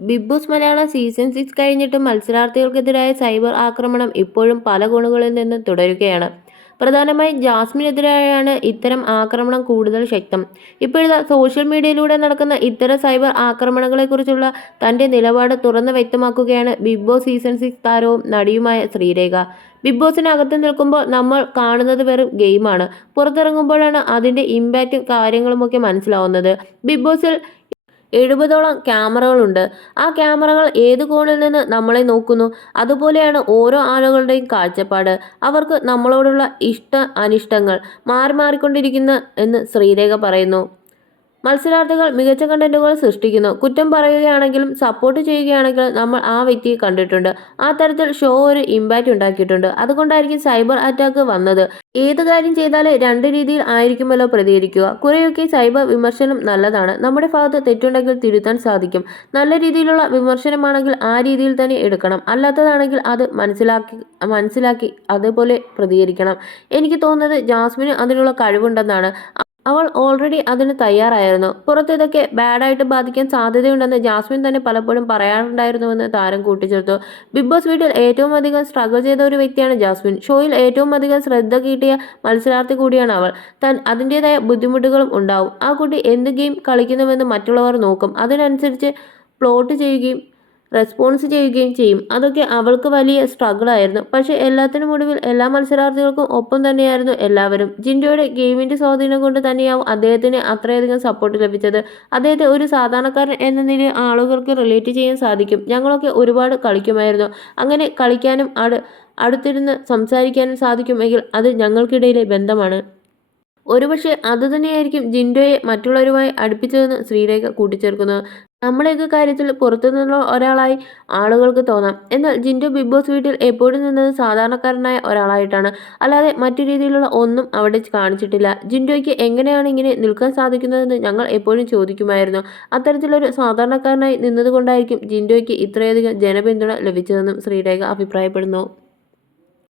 Bigg Boss Malayalam season six കഴിഞ്ഞിട്ടും മത്സരാർത്ഥികൾക്കെതിരായ cyber ആക്രമണം ഇപ്പോഴും പല കോണുകളിൽ നിന്ന് തുടരുകയാണ്. പ്രധാനമായും ജാസ്മിനെതിരായാണ് ഇത്തരം ആക്രമണം കൂടുതൽ ശക്തം. ഇപ്പോഴത്തെ സോഷ്യൽ മീഡിയയിലൂടെ നടക്കുന്ന ഇത്തരം സൈബർ ആക്രമണങ്ങളെക്കുറിച്ചുള്ള തന്റെ നിലപാട് തുറന്ന് വ്യക്തമാക്കുകയാണ് ബിഗ് ബോസ് സീസൺ സിക്സ് താരവും നടിയുമായ ശ്രീരേഖ. ബിഗ് ബോസിനകത്ത് നിൽക്കുമ്പോൾ നമ്മൾ കാണുന്നത് വെറും ഗെയിമാണ്. പുറത്തിറങ്ങുമ്പോഴാണ് അതിന്റെ ഇമ്പാക്റ്റും കാര്യങ്ങളുമൊക്കെ മനസ്സിലാവുന്നത്. ബിഗ് ബോസിൽ എഴുപതോളം ക്യാമറകളുണ്ട്. ആ ക്യാമറകൾ ഏത് കോണിൽ നിന്ന് നമ്മളെ നോക്കുന്നു? അതുപോലെയാണ് ഓരോ ആളുകളുടെയും കാഴ്ചപ്പാട്. അവർക്ക് നമ്മളോടുള്ള ഇഷ്ട അനിഷ്ടങ്ങൾ മാറി മാറിക്കൊണ്ടിരിക്കുന്ന എന്ന് ശ്രീരേഖ പറയുന്നു. മത്സരാർത്ഥികൾ മികച്ച കണ്ടന്റുകൾ സൃഷ്ടിക്കുന്നു. കുറ്റം പറയുകയാണെങ്കിലും സപ്പോർട്ട് ചെയ്യുകയാണെങ്കിലും നമ്മൾ ആ വ്യക്തിയെ കണ്ടിട്ടുണ്ട്. ആ തരത്തിൽ ഷോ ഒരു ഇമ്പാക്റ്റ് ഉണ്ടാക്കിയിട്ടുണ്ട്. അതുകൊണ്ടായിരിക്കും സൈബർ അറ്റാക്ക് വന്നത്. ഏത് കാര്യം ചെയ്താലും രണ്ട് രീതിയിൽ ആയിരിക്കുമല്ലോ പ്രതികരിക്കുക. കുറേയൊക്കെ സൈബർ വിമർശനം നല്ലതാണ്. നമ്മുടെ ഭാഗത്ത് തെറ്റുണ്ടെങ്കിൽ തിരുത്താൻ സാധിക്കും. നല്ല രീതിയിലുള്ള വിമർശനമാണെങ്കിൽ ആ രീതിയിൽ തന്നെ എടുക്കണം. അല്ലാത്തതാണെങ്കിൽ അത് മനസ്സിലാക്കി മനസ്സിലാക്കി അതുപോലെ പ്രതികരിക്കണം. എനിക്ക് തോന്നുന്നത് ജാസ്മിന് അതിനുള്ള കഴിവുണ്ടെന്നാണ്. അവൾ ഓൾറെഡി അതിന് തയ്യാറായിരുന്നു. പുറത്ത് ഇതൊക്കെ ബാഡായിട്ട് ബാധിക്കാൻ സാധ്യതയുണ്ടെന്ന് ജാസ്മിൻ തന്നെ പലപ്പോഴും പറയാറുണ്ടായിരുന്നുവെന്ന് താരം കൂട്ടിച്ചേർത്തു. ബിഗ് ബോസ് വീട്ടിൽ ഏറ്റവും അധികം സ്ട്രഗിൾ ചെയ്ത ഒരു വ്യക്തിയാണ് ജാസ്മിൻ. ഷോയിൽ ഏറ്റവും അധികം ശ്രദ്ധ കിട്ടിയ മത്സരാർത്ഥി കൂടിയാണ് അവൾ. താൻ അതിന്റെതായ ബുദ്ധിമുട്ടുകളും ഉണ്ടാവും. ആ കുട്ടി എന്ത് ഗെയിം കളിക്കുന്നുവെന്ന് മറ്റുള്ളവർ നോക്കും. അതിനനുസരിച്ച് പ്ലോട്ട് ചെയ്യുകയും റെസ്പോൺസ് ചെയ്യുകയും ചെയ്യും. അതൊക്കെ അവൾക്ക് വലിയ സ്ട്രഗിൾ ആയിരുന്നു. പക്ഷേ എല്ലാത്തിനും ഒടുവിൽ എല്ലാ മത്സരാർത്ഥികൾക്കും ഒപ്പം തന്നെയായിരുന്നു എല്ലാവരും. ജിൻഡോയുടെ ഗെയിമിന്റെ സ്വാധീനം കൊണ്ട് തന്നെയാവും അദ്ദേഹത്തിന് അത്രയധികം സപ്പോർട്ട് ലഭിച്ചത്. അദ്ദേഹത്തെ ഒരു സാധാരണക്കാരൻ എന്ന നിലയിൽ ആളുകൾക്ക് റിലേറ്റ് ചെയ്യാൻ സാധിക്കും. ഞങ്ങളൊക്കെ ഒരുപാട് കളിക്കുമായിരുന്നു. അങ്ങനെ കളിക്കാനും അടു അടുത്തിരുന്ന് സംസാരിക്കാനും സാധിക്കുമെങ്കിൽ അത് ഞങ്ങൾക്കിടയിലെ ബന്ധമാണ്. ഒരുപക്ഷെ അതുതന്നെയായിരിക്കും ജിൻഡോയെ മറ്റുള്ളവരുമായി അടുപ്പിച്ചതെന്ന് ശ്രീരേഖ കൂട്ടിച്ചേർക്കുന്നു. നമ്മുടെയൊക്കെ കാര്യത്തിൽ പുറത്തുനിന്നുള്ള ഒരാളായി ആളുകൾക്ക് തോന്നാം. എന്നാൽ ജിൻഡോ ബിഗ് ബോസ് വീട്ടിൽ എപ്പോഴും നിന്നത് സാധാരണക്കാരനായ ഒരാളായിട്ടാണ്. അല്ലാതെ മറ്റു രീതിയിലുള്ള ഒന്നും അവിടെ കാണിച്ചിട്ടില്ല. ജിൻഡോയ്ക്ക് എങ്ങനെയാണ് ഇങ്ങനെ നിൽക്കാൻ സാധിക്കുന്നതെന്ന് ഞങ്ങൾ എപ്പോഴും ചോദിക്കുമായിരുന്നു. അത്തരത്തിലൊരു സാധാരണക്കാരനായി നിന്നതുകൊണ്ടായിരിക്കും ജിൻഡോയ്ക്ക് ഇത്രയധികം ജനപിന്തുണ ലഭിച്ചതെന്നും ശ്രീരേഖ അഭിപ്രായപ്പെടുന്നു.